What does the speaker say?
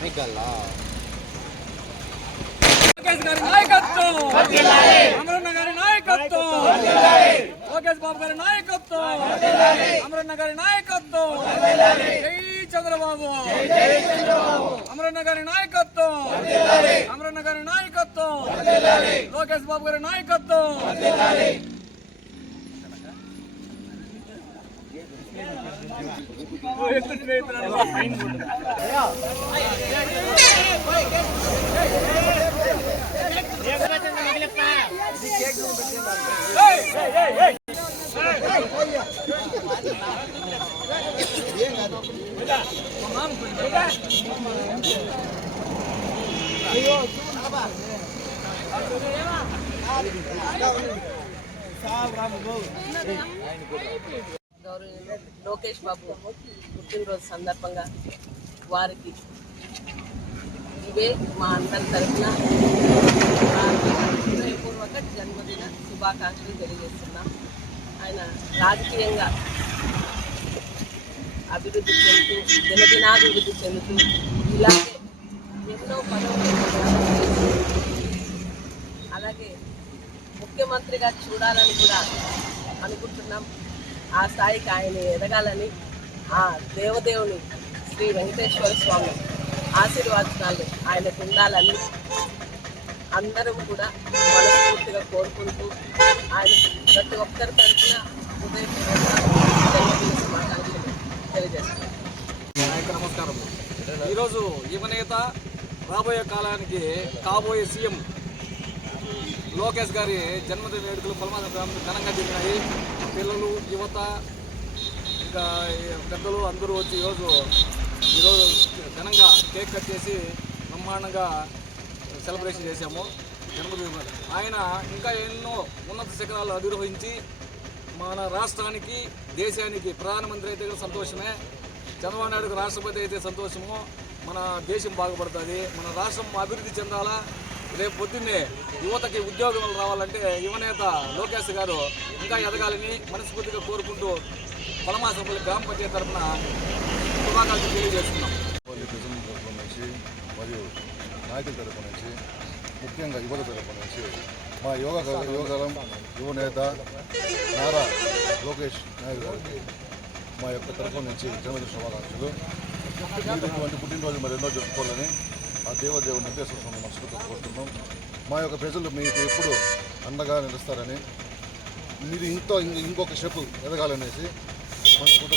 निकला నాయకత్వం అమరన్న గారి నాయకత్వం లోకేష్ బాబు గారి నాయకత్వం అమరన్న గారి నాయకత్వం చంద్రబాబు. అమరన్న గారి నాయకత్వం. అమరన్న గారి నాయకత్వం. లోకేష్ బాబు గారి నాయకత్వం. లోకేష్ బాబు పుట్టినరోజు సందర్భంగా వారికి ఇవే మా అందరి తరఫున హృదయపూర్వక జన్మదిన శుభాకాంక్షలు తెలియజేస్తున్నాం. ఆయన రాజకీయంగా అభివృద్ధి చెందుతూ దినదినాభివృద్ధి చెందుతూ ఇలాగే ఎన్నో పదవులు అలాగే ముఖ్యమంత్రిగా చూడాలని కూడా అనుకుంటున్నాం. ఆ స్థాయికి ఆయన ఎదగాలని ఆ దేవదేవుని శ్రీ వెంకటేశ్వర స్వామి ఆశీర్వాదనాలు ఆయనకు ఉండాలని అందరం కూడా మనస్ఫూర్తిగా కోరుకుంటూ ఆయన ప్రతి ఒక్కరి తరఫున ఉదయం జన్మదిన శుభాకాంక్షలు తెలియజేస్తున్నాం నాయకు నమస్కారం ఈరోజు యువనేత రాబోయే కాలానికి కాబోయే సీఎం లోకేష్ గారి జన్మదిన వేడుకలు పలమాస గ్రామంలో ఘనంగా జరిగినాయి. పిల్లలు యువత ఇంకా పెద్దలు అందరూ వచ్చి ఈరోజు ఈరోజు ఘనంగా కేక్ కట్ చేసి బ్రహ్మాండంగా సెలబ్రేషన్ చేశాము. జన్మదిన ఆయన ఇంకా ఎన్నో ఉన్నత శిఖరాలు అధిరోహించి మన రాష్ట్రానికి దేశానికి ప్రధానమంత్రి అయితే సంతోషమే. చంద్రబాబు నాయుడుకు రాష్ట్రపతి అయితే సంతోషము. మన దేశం బాగుపడుతుంది మన రాష్ట్రం అభివృద్ధి చెందాలా? రేపు పొద్దున్నే యువతకి ఉద్యోగాలు రావాలంటే యువనేత లోకేష్ గారు ఇంకా ఎదగాలని మనస్ఫూర్తిగా కోరుకుంటూ పలమాసపల్లి గ్రామ పంచాయతీ తరఫున శుభాకాంక్షలు తెలియజేస్తున్నాం. పల్లి ప్రజల తరపు నుంచి మరియు నాయకుల తరపు నుంచి ముఖ్యంగా యువత తరపు నుంచి మా యోగ యువగలం యువనేత నారా లోకేష్ నాయుడు గారికి మా యొక్క తరపు నుంచి జన్మదిన శుభాకాంక్షలు. మీరు ఇటువంటి పుట్టినరోజు మరి ఎన్నో జరుపుకోవాలని ఆ దేవదేవుని నిర్దేశం మనసులతో కోరుతున్నాం మా యొక్క ప్రజలు మీకు ఎప్పుడు అండగా నిలుస్తారని మీరు ఇంత ఇంకొక స్టెప్ ఎదగాలనేసి మనసుకుంటూ